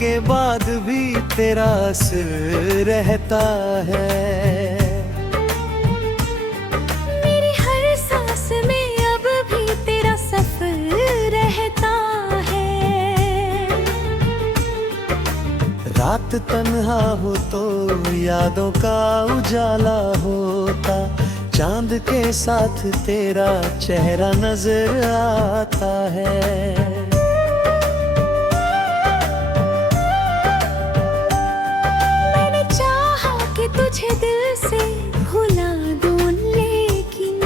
के बाद भी तेरा असर रहता है। मेरी हर सांस में अब भी तेरा सफर रहता है। रात तन्हा हो तो यादों का उजाला होता, चांद के साथ तेरा चेहरा नजर आता है। तुझे दिल से भुला दूं, लेकिन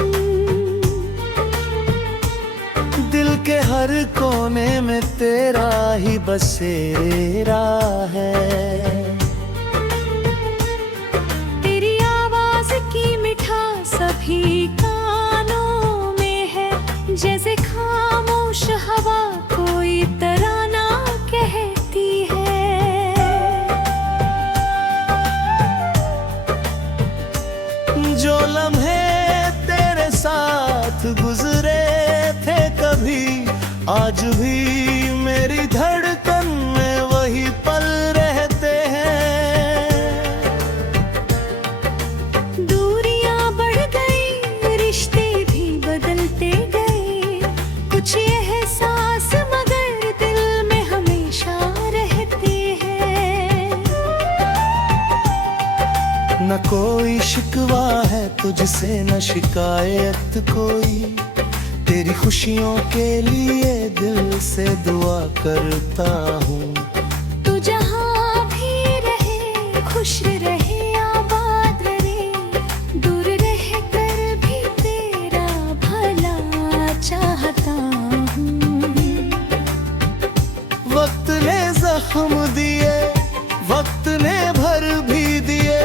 दिल के हर कोने में तेरा ही बसेरा है। तेरी आवाज की मिठास सभी कानों में है, जैसे खामोश हवा कोई तराना कहती है। जो लम्हे तेरे साथ गुजरे थे कभी, आज भी मेरी धड़कन में वही पल रहते हैं। दूरियां बढ़ गई, रिश्ते भी बदलते गए, कुछ एहसास मगर दिल में हमेशा रहते हैं। न कोई शिकवा है तुझसे, न शिकायत कोई, तेरी खुशियों के लिए दिल से दुआ करता हूँ। तू जहाँ भी रहे, खुश रहे, आबाद रहे, दूर रह कर भी तेरा भला चाहता हूँ। वक्त ने जख्म दिए, वक्त ने भर भी दिए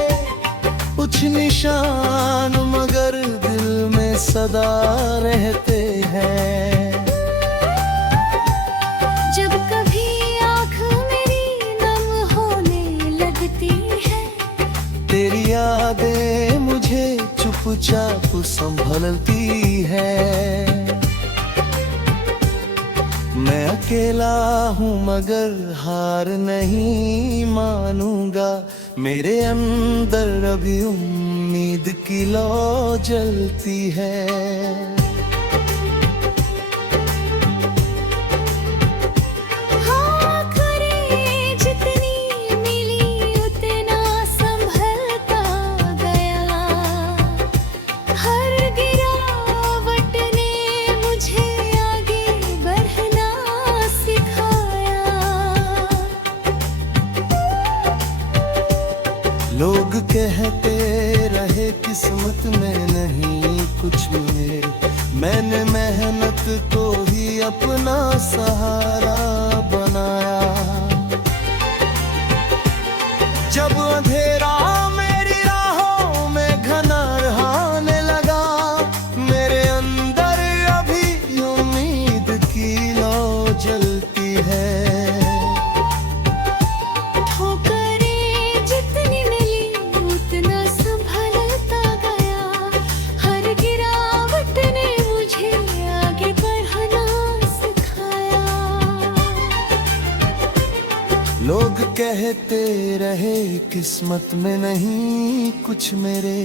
कुछ निशान, मगर दिल में सदा रहते हैं। जब कभी आँख मेरी नम होने लगती है, तेरी यादें मुझे चुपचाप संभलती है। मैं अकेला हूँ मगर हार नहीं मानूंगा, मेरे अंदर अभी उम्मीद की लौ जलती है। हाँ करे जितनी मिली उतना संभलता गया, हर गिरावट ने मुझे आगे बढ़ना सिखाया। लोग कहते रहे किस्मत में नहीं कुछ मेरे, मैंने मेहनत को ही अपना सहारा बनाया। जब अंधेरा मेरी राहों में घना रहने लगा, मेरे अंदर अभी उम्मीद की लौ जलती है। लोग कहते रहे किस्मत में नहीं कुछ मेरे,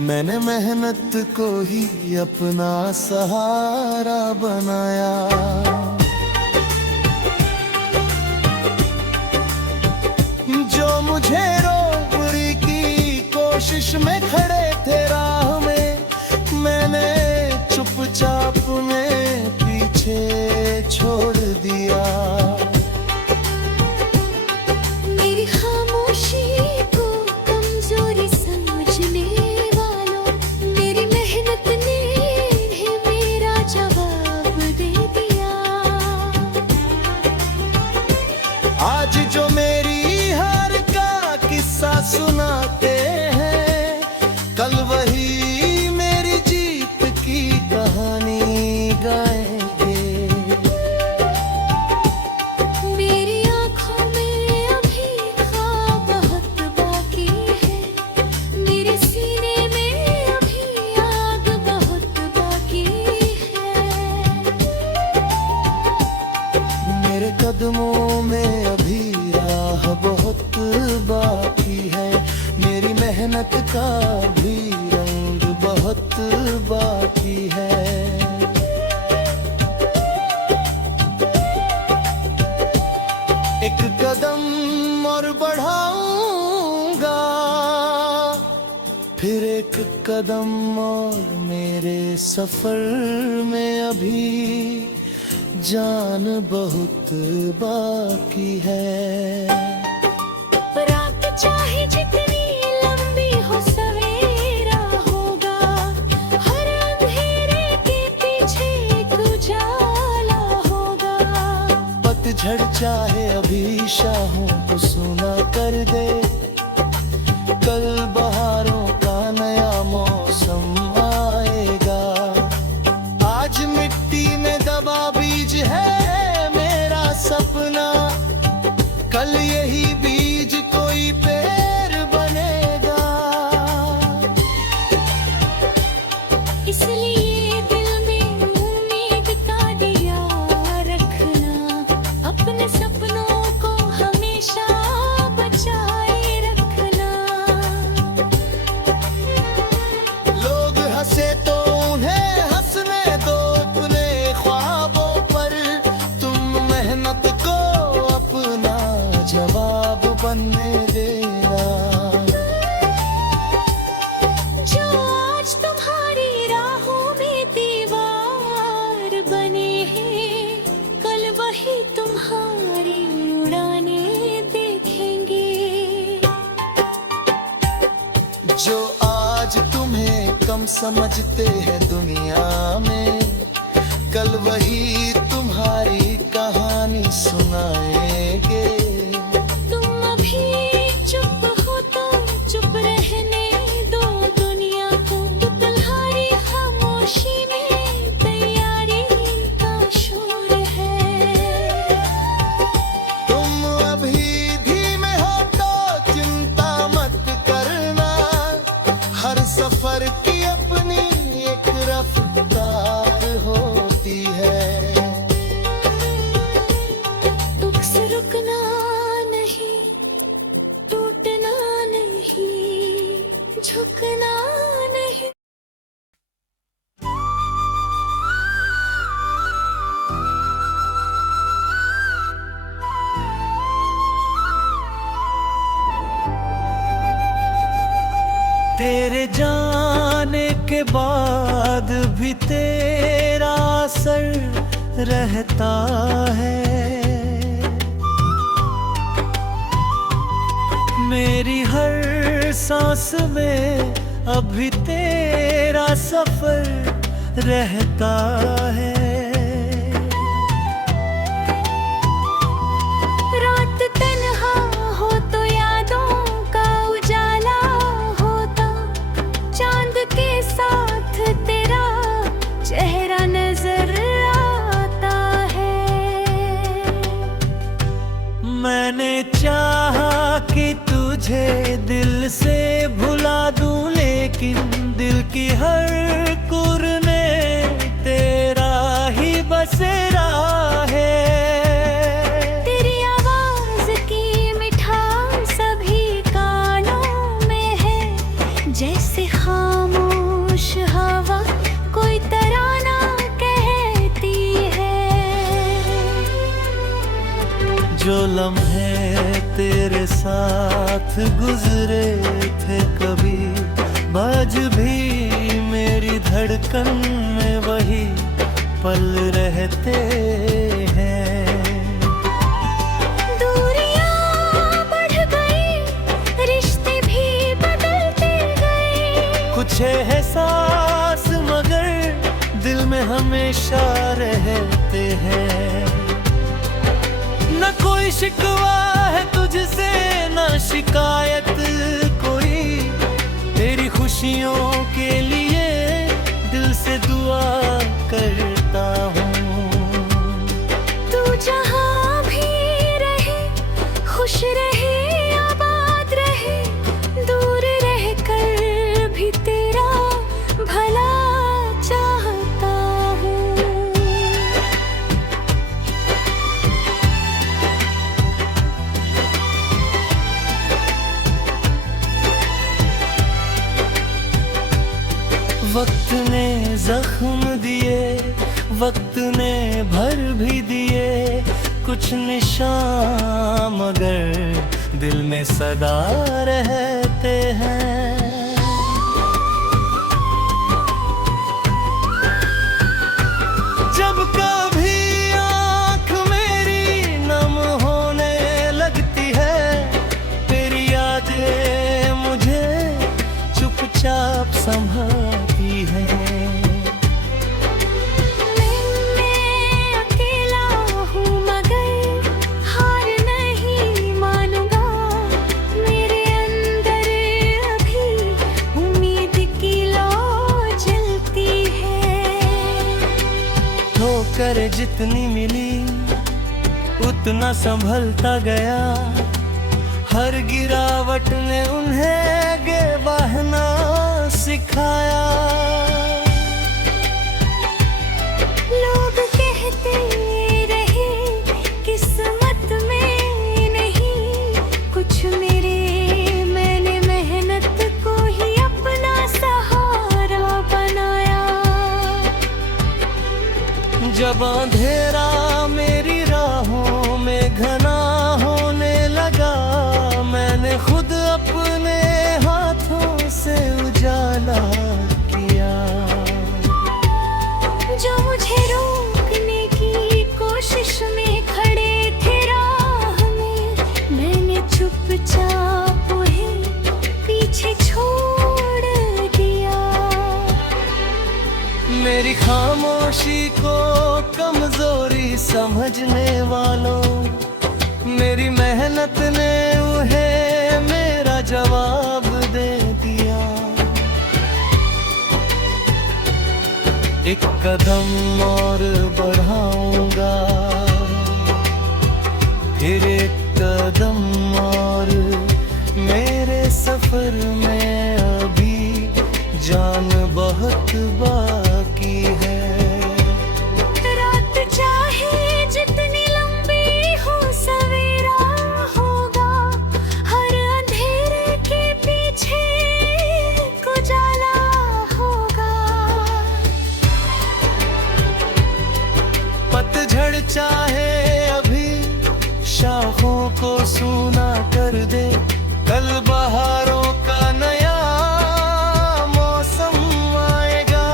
मैंने मेहनत को ही अपना सहारा बनाया। जो मुझे रोकने की कोशिश में खड़े थे राह में, मैंने चुपचाप में पीछे छोड़ दिया। आज जो मेरी हार का किस्सा सुनाते हैं, कल वही मेरी जीत की कहानी गाएंगे। मेरी आँखों में अभी ख्वाब बहुत बाकी है, मेरे सीने में अभी आग बहुत बाकी है। मेरे कदमों में अभी कदम और मेरे सफर में अभी जान बहुत बाकी है। रात चाहे जितनी लंबी हो सवेरा होगा, हर अंधेरे के पीछे एक उजाला होगा। पतझड़ चाहे अभी शाहों को सूना कर दे, कल बहारों का नया मौसम आएगा। आज मिट्टी में दबा बीज है मेरा सपना, कल यही बीज कोई पेड़ बनेगा। इसलिए दिल में उम्मीद का दिया रखना, अपने सपनों को हमेशा बचाए रखना। लोग हंसे तो उन्हें हंसने दो अपने ख्वाबों पर, तुम मेहनत को अपना जवाब बनने देना। जो आज तुम्हारी राहों में दीवार बने हैं, कल वही तुम्हारी उड़ाने देखेंगे। जो आज तुम्हें कम समझते हैं दुनिया में, कल वही तुम्हारी कहानी सुनाएंगे। तुम अभी चुप हो तो चुप रहने दो दुनिया को, तुम्हारी खामोशी में तैयारी का शोर है। तुम अभी धीमे हो तो चिंता मत करना, हर सफर की अपनी एक रफ्तार होती है। बस रुकना नहीं, टूटना नहीं, झुकना नहीं। तेरे जाने के बाद भी तेरा असर रहता है। मेरी हर सांस में अभी तेरा सफर रहता है। रात तन्हा हो तो यादों का उजाला होता, चांद के साथ तेरा चेहरा नजर आता है। मैंने चाहा कि तुझे दिल से भुला दूं, लेकिन दिल की हर कुर में तेरा ही बसेरा है। तेरी आवाज की मिठास सभी कानों में है, जैसे खामोश हवा कोई तराना कहती है। जो लम्हे तेरे साथ गुजरे थे कभी, आज भी मेरी धड़कन में वही पल रहते हैं। दूरियां बढ़ गई, रिश्ते भी बदलते गए। कुछ एहसास मगर दिल में हमेशा रहते हैं। न कोई शिकवा है तुझसे, न शिकायत कोई, तेरी खुशियों के लिए दिल से दुआ करता हूँ। तू जहाँ भी रहे, खुश रहे, आबाद रहे, दूर रह कर भी तेरा भला चाहता हूँ। वक्त ने जख्म दिए, वक्त ने भर भी दिए, कुछ निशान मगर दिल में सदा रहते हैं। नजर जितनी मिली उतना संभलता गया। हर गिरावट ने उन्हें गे बहना सिखाया। लोग कहते रहे किस्मत में नहीं कुछ मेरे, मैंने मेहनत को ही अपना सहारा बनाया। जब अंधेरा मेरी राहों में घना होने लगा, मैंने खुद अपने हाथों से उजाला किया। जो मुझे रोकने की कोशिश में खड़े थे राह में, मैंने चुपचाप उन्हें पीछे छोड़ दिया। मेरी खामोशी को कमजोरी समझने वालों, मेरी मेहनत ने उन्हें मेरा जवाब दे दिया। एक कदम और बढ़ाऊंगा, फिर एक कदम और, मेरे सफर में अभी जान बहुत बाकी है। रात चाहे जितनी लंबी हो सवेरा होगा, हर अंधेरे के पीछे उजाला होगा। पतझड़ चाहे अभी शाखों को सूना कर दे, कल बहारों का नया मौसम आएगा।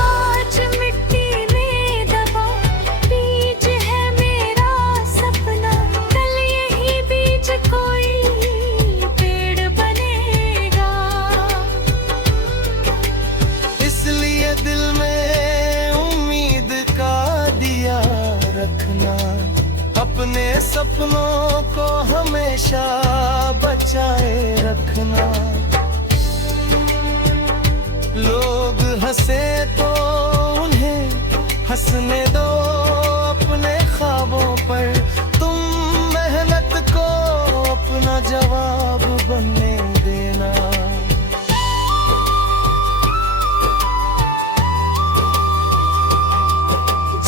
आज मिट्टी में दबा बीज है मेरा सपना, कल यही बीज कोई पेड़ बनेगा। इसलिए दिल में उम्मीद का दिया रखना, अपने सपनों को हमेशा बचाए रखना। लोग हंसे तो उन्हें हंसने दो अपने ख्वाबों पर, तुम मेहनत को अपना जवाब बनने देना।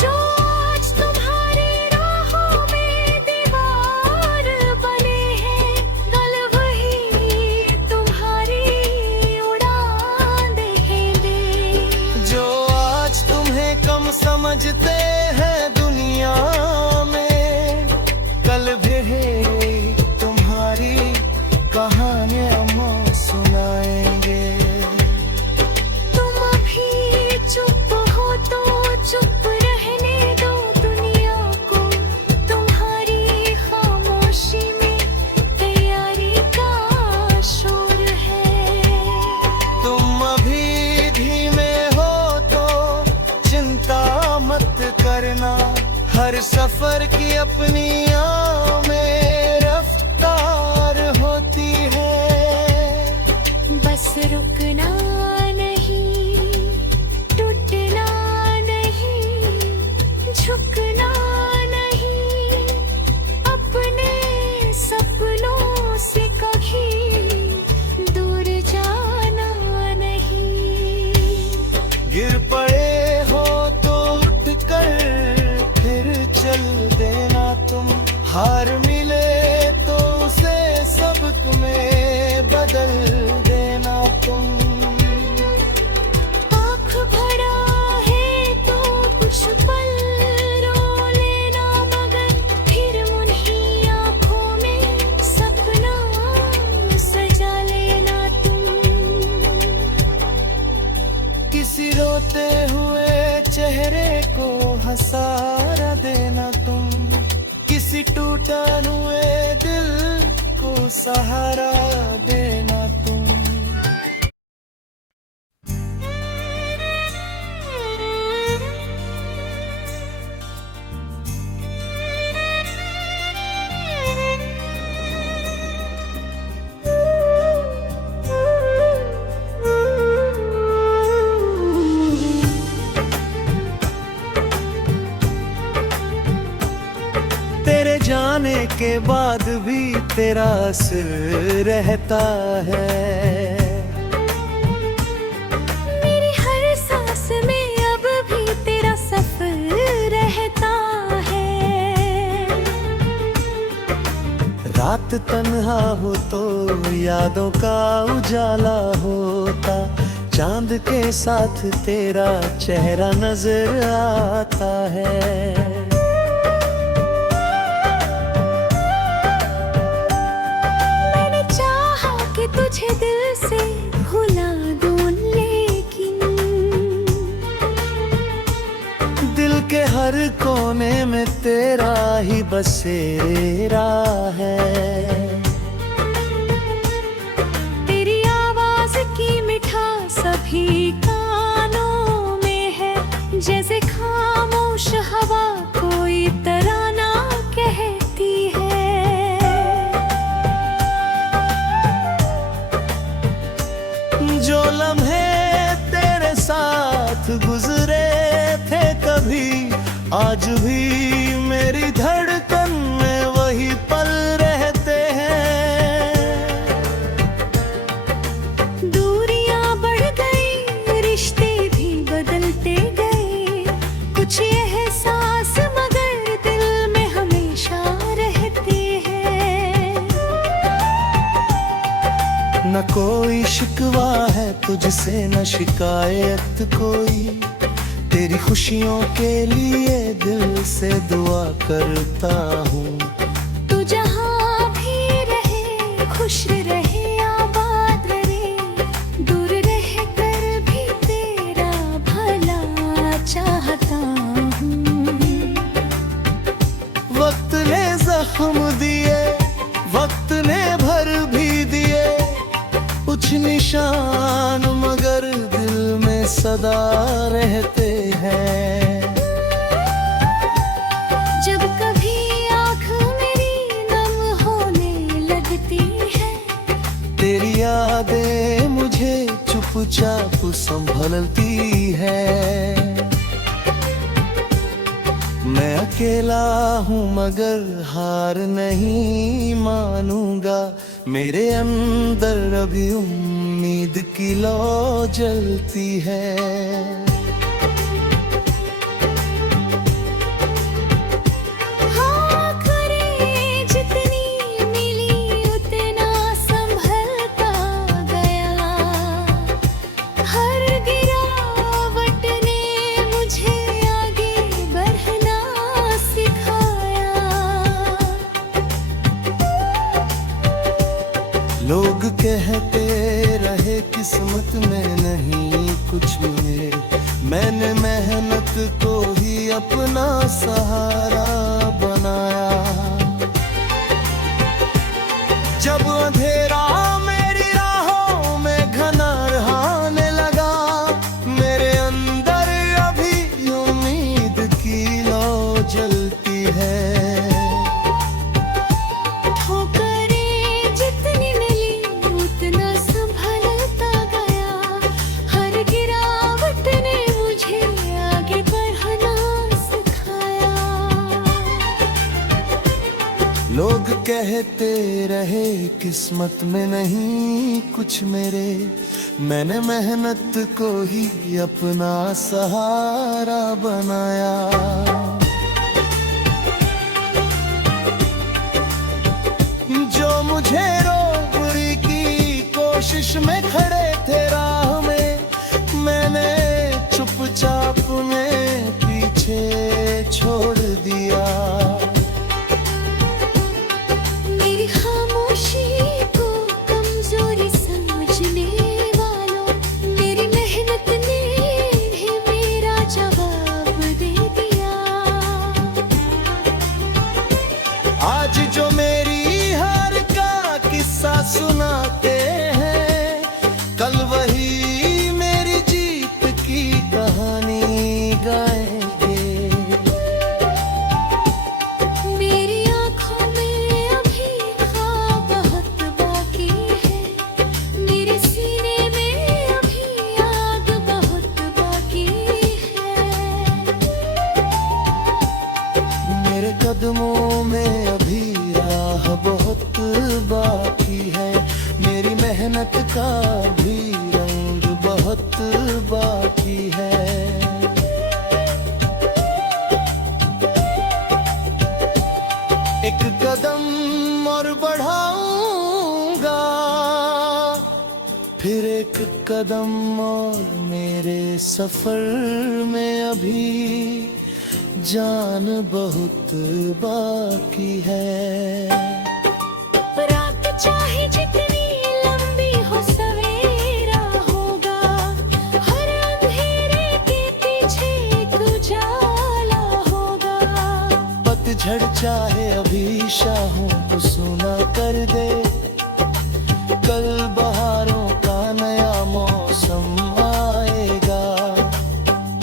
जो आज तुम्हारी राहों में दीवार बने हैं, कल वही तुम्हारी उड़ान देखेंगे। जो आज तुम्हें कम समझते हैं दुनिया में, कल भी तुम्हारी कहानियां सुनाएंगे। तुम अभी चुप हो तो चुप रहने दो दुनिया को, तुम्हारी खामोशी में तैयारी का शोर है। तुम अभी धीमे हो तो चिंता मत करना, हर सफर की अपनी में रफ्तार होती है। बस रुकना नहीं, टूटना नहीं, झुकना नहीं, अपने सपनों से कभी दूर जाना नहीं। गिर पड़े हो तो उठकर फिर चल देना तुम, हार मिले तो उसे सबक में बदल देना तुम। आँख भरा है तो कुछ पल रो लेना, मगर फिर उन्हीं आँखों में सपना सजा लेना तुम। किसी रोते हुए चेहरे को हंसारा देना तुम, किसी टूटा हुए दिल को सहारा देना तुम। के बाद भी तेरा असर रहता है। मेरी हर सांस में अब भी तेरा सफर रहता है। रात तन्हा हो तो यादों का उजाला होता, चांद के साथ तेरा चेहरा नजर आता है। तुझे दिल से भुला दूं, लेकिन दिल के हर कोने में तेरा ही बसेरा है। तेरी आवाज की मिठास सभी कानों में है, जैसे खामोश हवा कोई तराना कहती है। जो लम्हे तेरे साथ गुजरे थे कभी, आज भी मेरी धड़कन में वही पल रहते हैं। दूरियां बढ़ गई, रिश्ते भी बदलते गए, कुछ एहसास मगर दिल में हमेशा रहते हैं। न कोई शिकवा है तुझसे, न शिकायत कोई, तेरी खुशियों के लिए दिल से दुआ करता हूँ। तू जहाँ भी रहे, खुश रहे, आबाद रहे, दूर रह कर भी तेरा भला चाहता हूँ। वक्त ने जख्म दिए, वक्त ने भर भी दिए कुछ निशान, मगर दिल में सदा रहते हैं। जब कभी आँख मेरी नम होने लगती है, तेरी यादें मुझे चुपचाप संभलती है। मैं अकेला हूँ मगर हार नहीं मानूंगा, मेरे अंदर अभी उम्मीद की लौ जलती है। हाँ करे जितनी मिली उतना संभलता गया, हर गिरावट ने मुझे आगे बढ़ना सिखाया। लोग कहते रहे किस्मत में नहीं कुछ मेरे, मैंने मेहनत को ही अपना सहारा बनाया। जब अंधेरा मेरी राहों में घना रहने लगा, मेरे अंदर अभी उम्मीद की लौ जलती है। लोग कहते रहे किस्मत में नहीं कुछ मेरे, मैंने मेहनत को ही अपना सहारा बनाया। जो मुझे रोकने की कोशिश में खड़े थे राह में, मैंने चुपचाप में पीछे छोड़ दिया। आज जो मेरी हार का किस्सा सुनाते हैं, कल वही मेरी जीत की कहानी गाएंगे। मेरी आँखों में अभी ख्वाब बहुत बाकी है, मेरे सीने में अभी आग बहुत बाकी है। मेरे कदमों में अभी कदम और मेरे सफर में अभी जान बहुत बाकी है। रात चाहे जितनी लंबी हो सवेरा होगा, हर अंधेरे के पीछे एक उजाला होगा। पतझड़ चाहे अभी शाहों को सूना कर दे, कल बहारों का नया मौसम आएगा।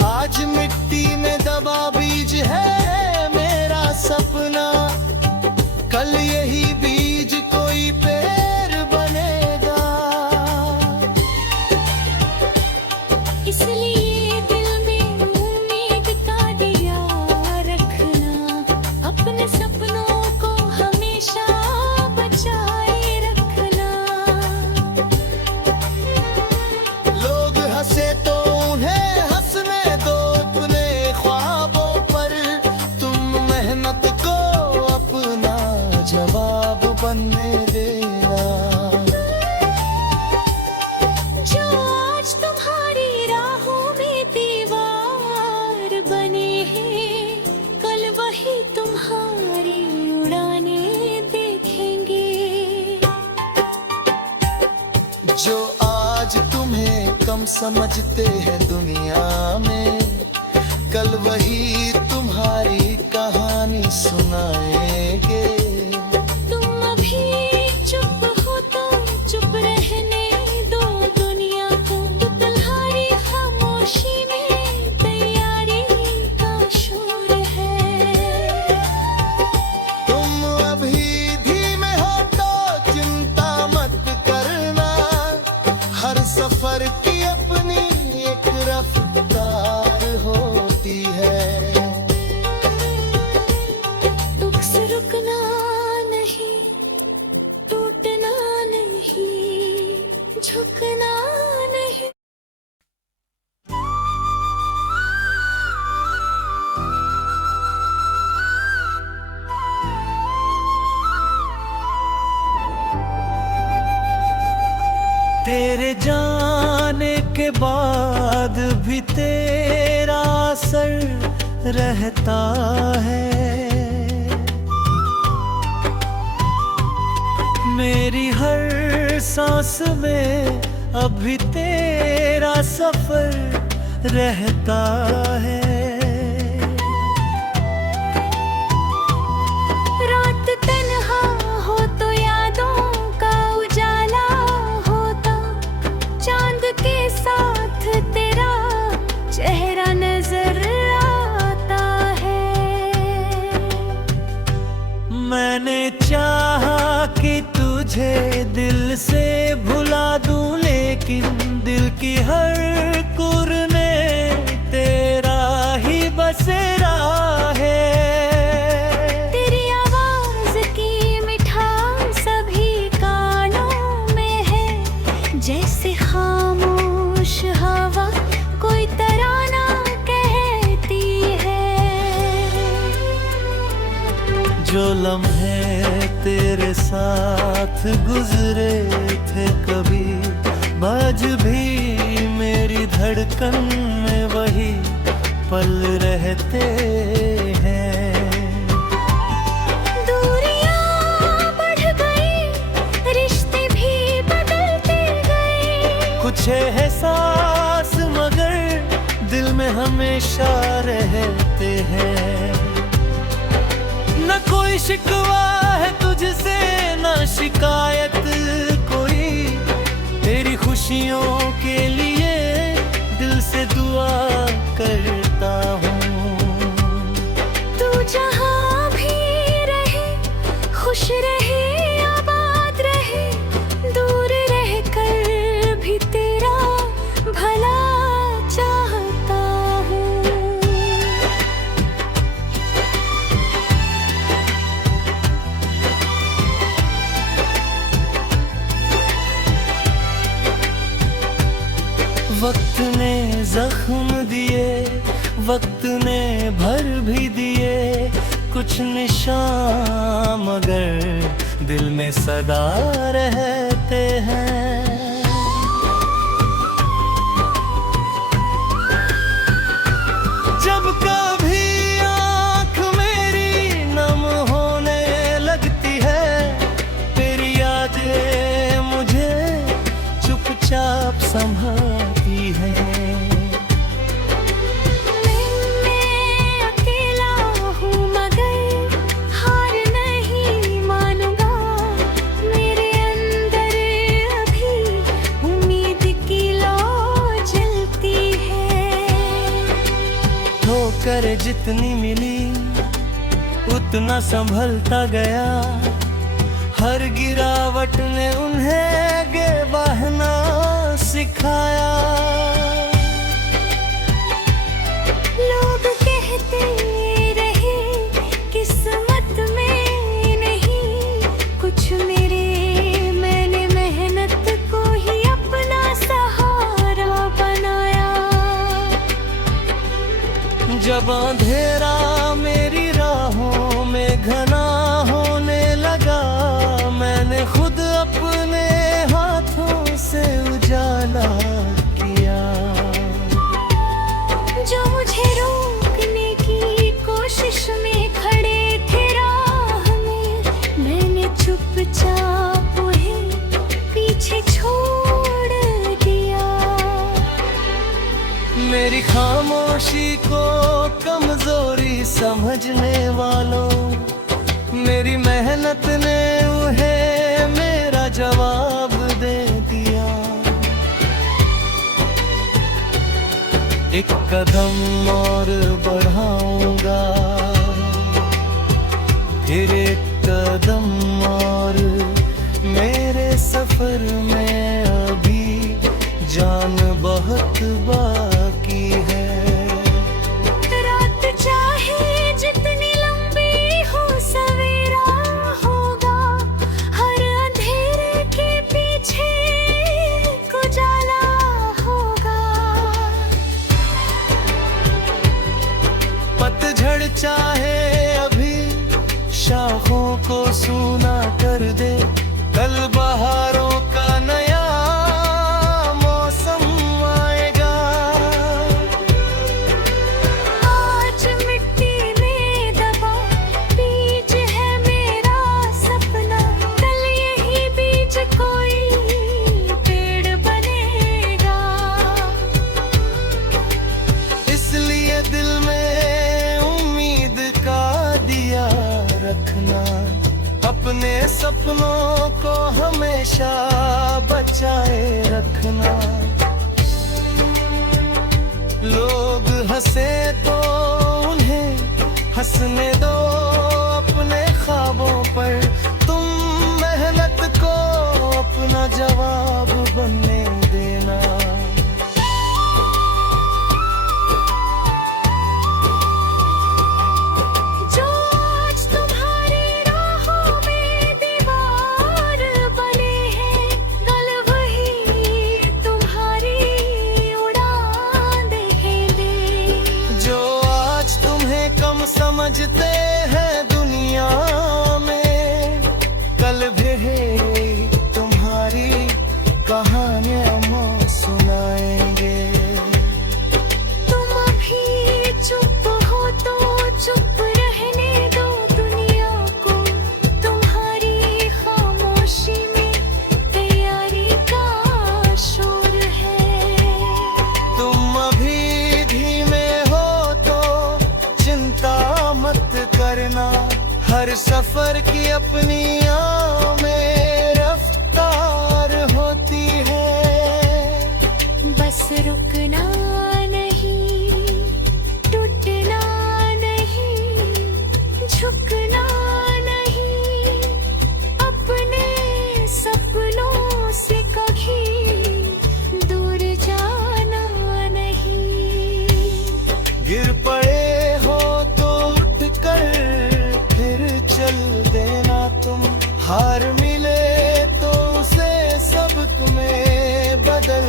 आज मिट्टी में दबा बीज है मेरा सपना, कल यही बीज कोई पेड़ बनेगा। इसलिए दिल में उम्मीद का दिया रखना, अपने सपनों को हमेशा बचाए रखना। लोग हंसे तो उन्हें हंसने दो अपने ख्वाबों पर, तुम मेहनत को अपना जवाब बनने देना। जो आज तुम्हारी राहों में दीवार बने हैं, कल वही तुम्हारी उड़ाने देखेंगे। जो आज तुम्हें कम समझते हैं दुनिया में, कल वही तुम्हारी कहानी सुनाएंगे। तुम अभी चुप हो तो चुप रहने दो दुनिया को, तुम्हारी खामोशी में तैयारी का शोर है। तुम अभी धीमे हो तो चिंता मत करना, हर सफर की अपनी एक रफ्तार होती है। रुकना नहीं, टूटना नहीं, झुकना नहीं। तेरे जाने के बाद भी तेरा असर रहता है। मेरी हर सांस में अभी तेरा सफर रहता है। रात तन्हा हो तो यादों का उजाला होता, चांद के साथ तेरा चेहरा नजर आता है। मैंने चाहा कि तुझे दिल से भुला दूं, लेकिन दिल की हर कुरने तेरा ही बसेरा है। तेरी आवाज की मिठास सभी कानों में है, जैसे खामोश हवा कोई तराना कहती है। जो लम्हे तेरे साथ गुजरे थे कभी, आज भी मेरी धड़कन में वही पल रहते हैं। दूरियां बढ़ गई, रिश्ते भी बदलते गए। कुछ एहसास मगर दिल में हमेशा रहते हैं। न कोई शिकवा है तुझसे, न शिकायत कोई, तेरी खुशियों के लिए दिल से दुआ करता हूँ। तू जहाँ भी रहे, खुश रहे, आबाद रहे, दूर रह कर भी तेरा भला चाहता हूँ। वक्त ने जख्म दिए, वक्त ने भर भी दिए, कुछ निशान मगर दिल में सदा रहते हैं। जलती हैं। मैं अकेला हूँ मगर हार नहीं मानूंगा। मेरे अंदर अभी उम्मीद की लौ जलती है। ठोकर जितनी मिली उतना संभलता गया। हर गिरावट ने उन्हें गे बहना सिखाया। लोग कहते रहे किस्मत में नहीं कुछ मेरे, मैंने मेहनत को ही अपना सहारा बनाया। जब अंधेरा मेरी राहों में घना होने लगा, मैंने खुद अपने हाथों से उजाला किया। जो मुझे रोकने की कोशिश में खड़े थे राह में, मैंने चुपचाप उन्हें पीछे छोड़ दिया। मेरी खामोशी को कमजोरी समझने वालों, मेरी मेहनत ने उन्हें मेरा जवाब दे दिया। एक कदम और बढ़ाऊंगा, फिर एक कदम और। मेरे सफर में अभी जान बहुत बाकी है। रात चाहे जितनी लंबी हो सवेरा होगा। हर अंधेरे के पीछे एक उजाला होगा। पतझड़ चाहे अभी शाखों को सूना कर दे, कल बहारों का नया मौसम आएगा। आज मिट्टी में दबा बीज है मेरा सपना, कल यही बीज कोई पेड़ बनेगा। इसलिए दिल में उम्मीद का दिया रखना, अपने सपनों को हमेशा बचाए रखना। लोग हंसे तो उन्हें हंसने दो अपने ख्वाबों पर। तुम मेहनत को अपना जवाब बनने देना। जो आज तुम्हारी राहों में दीवार बने हैं, कल वही तुम्हारी उड़ान देंगे। जो आज तुम्हें कम समझते हैं दुनिया में, कल भी तुम्हारी कहानियां सुनाएंगे। तुम अभी चुप हो तो चुप रहने दो दुनिया को। तुम्हारी खामोशी में तैयारी का शोर है। तुम अभी धीमे हो तो चिंता मत करना। हर सफर की अपनी में रफ्तार होती है। बस रुकना नहीं, टूटना नहीं, झुकना नहीं, अपने सपनों से कभी दूर जाना नहीं। गिर पड़े हो तो उठकर फिर चल देना तुम। हार मिले तो उसे सबक में बदल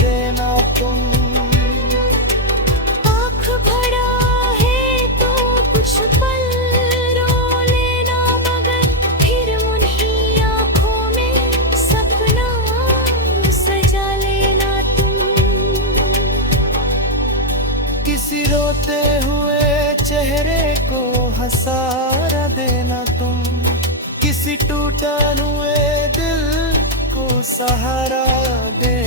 देना तुम। आँख भरा है तो कुछ पल रो लेना, मगर फिर उन्हीं आँखों में सपना सजा लेना तुम। किसी रोते हुए चेहरे को हंसारा देना तुम। किसी टूटा हुए दिल को सहारा दे